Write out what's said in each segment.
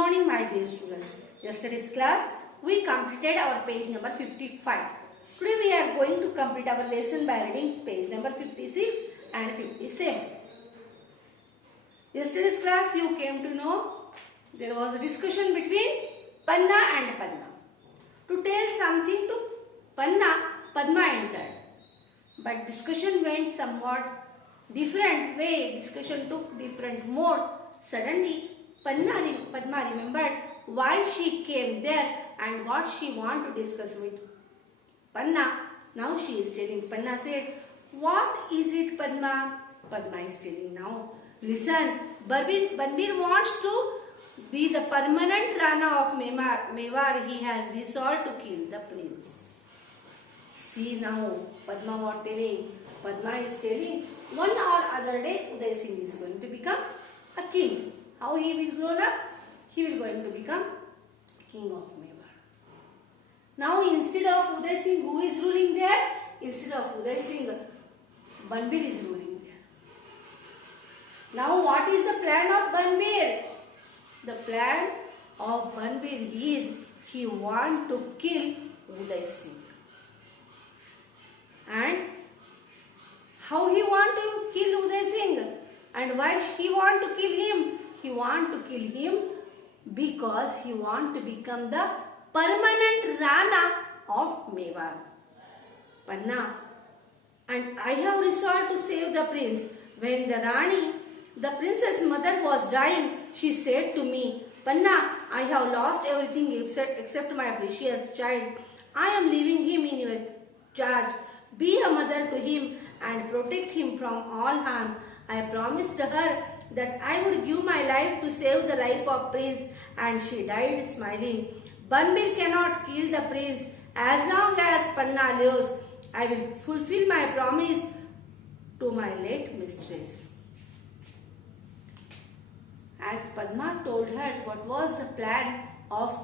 morning, my dear students. Yesterday's class, we completed our page number 55. Today we are going to complete our lesson by reading page number 56 and 57. Yesterday's class, you came to know there was a discussion between Panna and Padma. To tell something to Panna, Padma entered. But discussion went somewhat different way. Discussion took different mode. Suddenly, Padma remembered why she came there and what she wanted to discuss with Panna. Now she is telling. Panna said, "What is it, Padma?" Padma is telling now. "Listen, Banbir wants to be the permanent Rana of Mewar. He has resolved to kill the prince." See now, Padma was telling. Padma is telling, one or other day Uday Singh is going to become a king. How he will grow up? He will going to become king of Mewar. Now instead of Uday Singh, who is ruling there? Instead of Uday Singh, Banbir is ruling there. Now what is the plan of Banbir? The plan of Banbir is he want to kill Uday Singh. And how he want to kill Uday Singh? And why he want to kill him? He want to kill him because he want to become the permanent Rana of Mewar. Panna, and I have resolved to save the prince. When the Rani, the princess mother, was dying, she said to me, "Panna, I have lost everything except my precious child. I am leaving him in your charge. Be a mother to him and protect him from all harm." I promised her that I would give my life to save the life of prince, and she died smiling. Banbir cannot kill the prince. As long as Panna lives, I will fulfill my promise to my late mistress. As Padma told her what was the plan of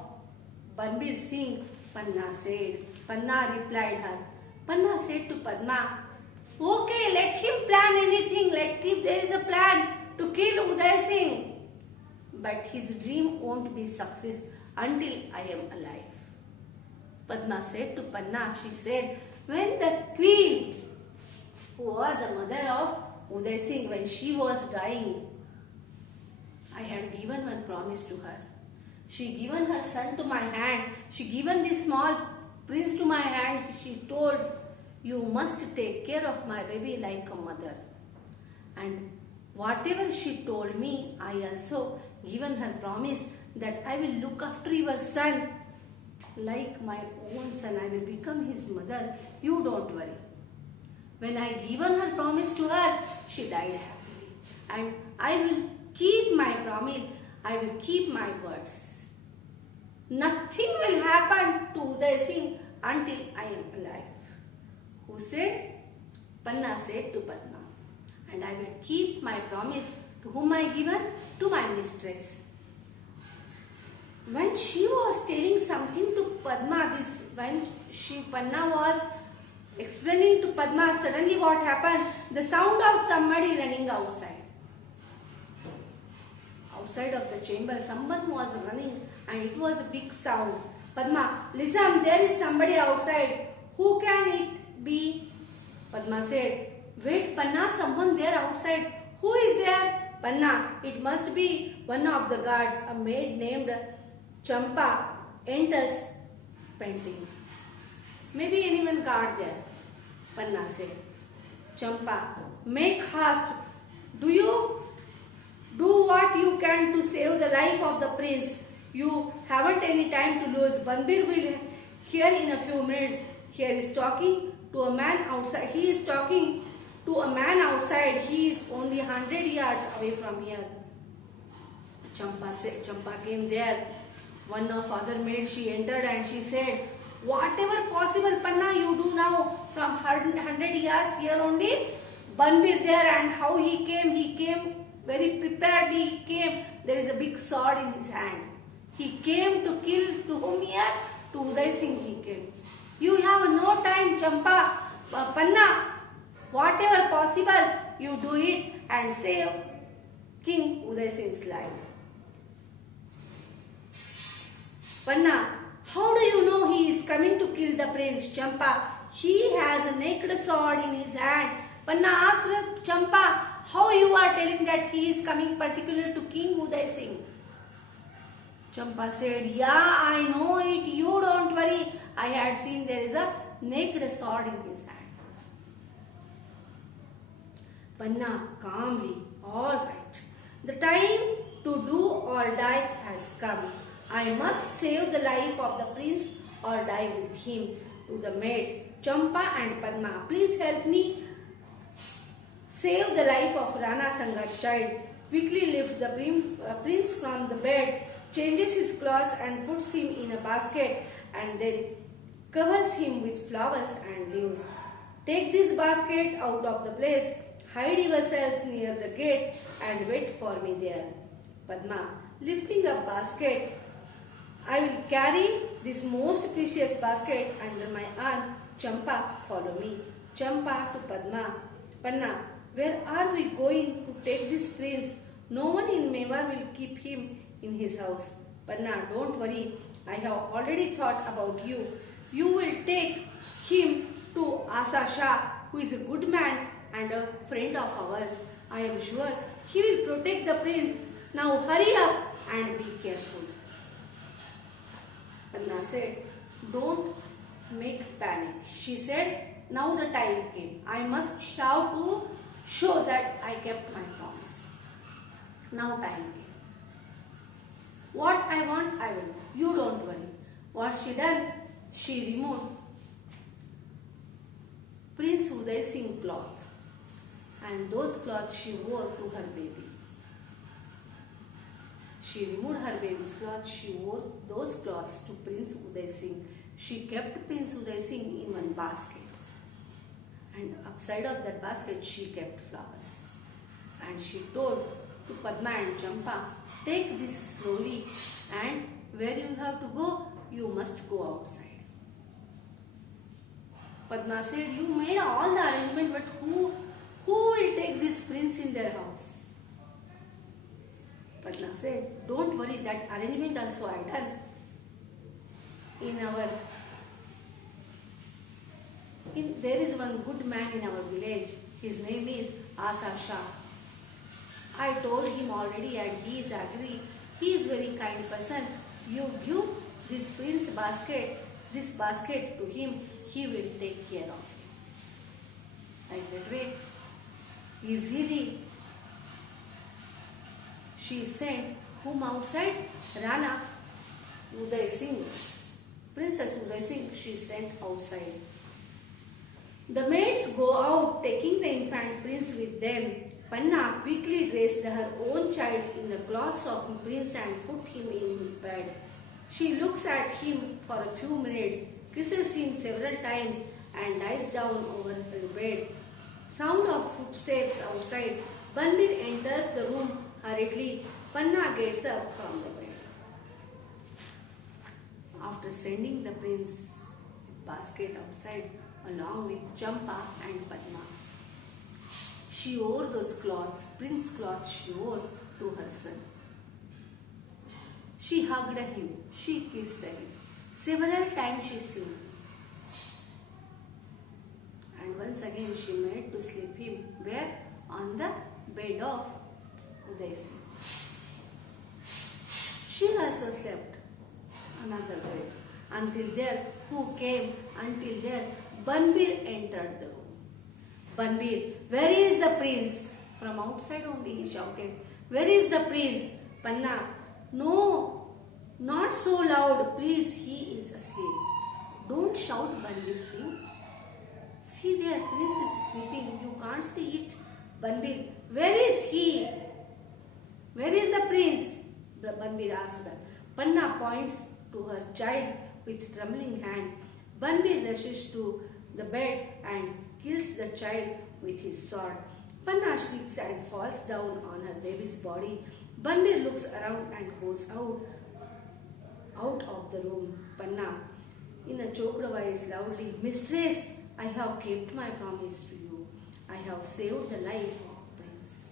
Banbir Singh, Panna replied her. Panna said to Padma, "Okay, let him plan anything. If there is a plan to kill Uday Singh. But his dream won't be success until I am alive." Padma said to Panna, she said, when the queen, who was the mother of Uday Singh, when she was dying, I had given one promise to her. She given her son to my hand. She given this small prince to my hand. She told, "You must take care of my baby like a mother." And whatever she told me, I also given her promise that I will look after your son like my own son. I will become his mother. You don't worry. When I given her promise to her, she died happily. And I will keep my promise. I will keep my words. Nothing will happen to Uday Singh until I am alive. Who said? Panna said to Padma. And I will keep my promise to whom I given? To my mistress. When she was telling something to Padma, Panna was explaining to Padma, suddenly what happened? The sound of somebody running outside. Outside of the chamber, someone was running and it was a big sound. Padma, "Listen, there is somebody outside. Who can it be?" Padma said, "Wait, Panna, someone there outside. Who is there?" Panna, "It must be one of the guards." A maid named Champa enters panting. "Maybe anyone guard there," Panna said. Champa, "Make haste. Do you do what you can to save the life of the prince. You haven't any time to lose. Banbir will here in a few minutes. He is talking to a man outside. He is only 100 yards away from here." Champa came there. One of other maids, she entered and she said, "Whatever possible, Panna, you do now. From 100 yards here only, Banbir there, and how he came very preparedly. He came. There is a big sword in his hand. He came to kill, to whom here? To Uday Singh he came. You have no time, Champa. Panna, whatever possible, you do it and save King Uday Singh's life." Panna, how do you know he is coming to kill the prince? Champa, he has a naked sword in his hand. Panna asked Champa, how you are telling that he is coming particular to King Uday Singh? Champa said, yeah, I know it. You don't worry. I had seen there is a naked sword in his hand. Panna calmly, all right. The time to do or die has come. I must save the life of the prince or die with him. To the maids, Champa and Padma, please help me save the life of Rana Sanga's child. Quickly lifts the prince from the bed, changes his clothes and puts him in a basket and then covers him with flowers and leaves. Take this basket out of the place, hide yourselves near the gate and wait for me there. Padma, lifting a basket, I will carry this most precious basket under my arm. Champa, follow me. Champa to Padma. Panna, where are we going to take this prince? No one in Mewar will keep him in his house. Panna, don't worry. I have already thought about you. You will take him to Asa Shah, who is a good man and a friend of ours. I am sure he will protect the prince. Now hurry up and be careful. Panna said, don't make panic. She said, now the time came. I must shout to show that I kept my promise. Now time came. What I want, I will. You don't worry. What she done? She removed Prince Uday Singh cloth, and those clothes she wore to her baby. She removed her baby's clothes. She wore those clothes to Prince Uday Singh. She kept Prince Uday Singh in one basket. And upside of that basket she kept flowers. And she told to Padma and Champa, take this slowly and where you have to go, you must go outside. Padma said, you made all the arrangement, but who will take this prince in their house? Padma said, don't worry, that arrangement also I done. There is one good man in our village. His name is Asa Shah. I told him already and he is agreed. He is very kind person. You give this prince this basket to him, he will take care of you. Like that way, easily she sent whom outside? Rana Uday Singh. Princess Uday Singh she sent outside. The maids go out taking the infant prince with them. Panna quickly dressed her own child in the clothes of prince and put him in his bed. She looks at him for a few minutes, kisses him several times and lies down over her bed. Sound of footsteps outside. Bandir enters the room hurriedly. Panna gets up from the bed. After sending the prince basket outside along with Champa and Padma, she wore those cloths, prince cloths she wore to her son. She hugged him, she kissed him. Several times she sang. And once again she made to sleep him. Where? On the bed of Uday Singh. She also slept another bed. Until there, who came? Until there, Banbir entered the room. Banbir, where is the prince? From outside only he shouted, where is the prince? Panna, no, not so loud, please, he is asleep. Don't shout, Banbir Singh. See there, prince is sleeping, you can't see it. Banbir, where is he? Where is the prince? Banbir asked her. Panna points to her child with trembling hand. Banbir rushes to the bed and kills the child with his sword. Panna shrieks and falls down on her baby's body. Banbir looks around and goes out of the room. Panna, in a choked voice, loudly, Mistress, I have kept my promise to you. I have saved the life of Prince.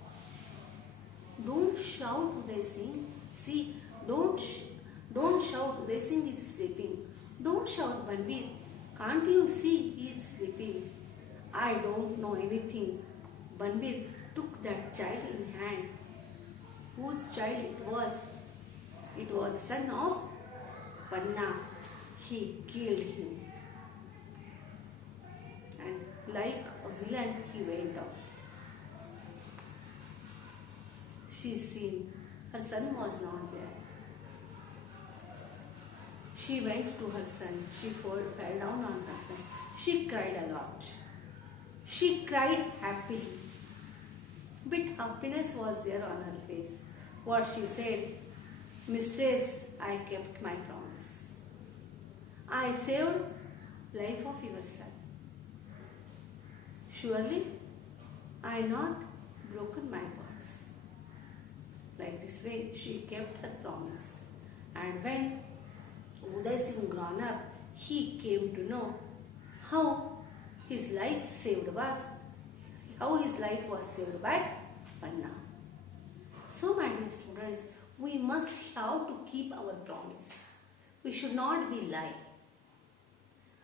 Don't shout, Uday Singh. See, don't shout, Uday Singh is sleeping. Don't shout, Banbir. Can't you see he is sleeping? I don't know anything. Banbir took that child in hand. Whose child it was? It was the son of Panna. He killed him. And like a villain, he went out. She seen her son was not there. She went to her son. She fell down on her son. She cried a lot. She cried happily. But happiness was there on her face. What she said, Mistress, I kept my promise. I saved life of your son. Surely, I not broken my words. Like this way, she kept her promise. And when Uday Singh grown up, he came to know how his life was saved by Panna. So, my dear students, we must have to keep our promise. We should not be lie.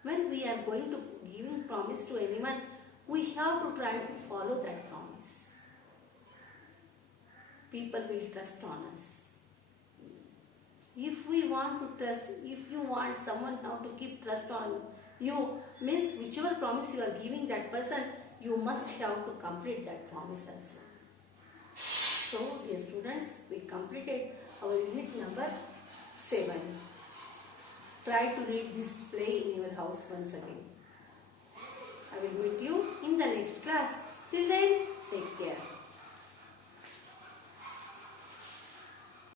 When we are going to giving promise to anyone, we have to try to follow that promise. People will trust on us. If we want to trust, if you want someone now to keep trust on you, means whichever promise you are giving that person, you must have to complete that promise also. So, dear students, we completed our unit number 7. Try to read this play in your house once again. I will meet you in the next class. Till then, take care.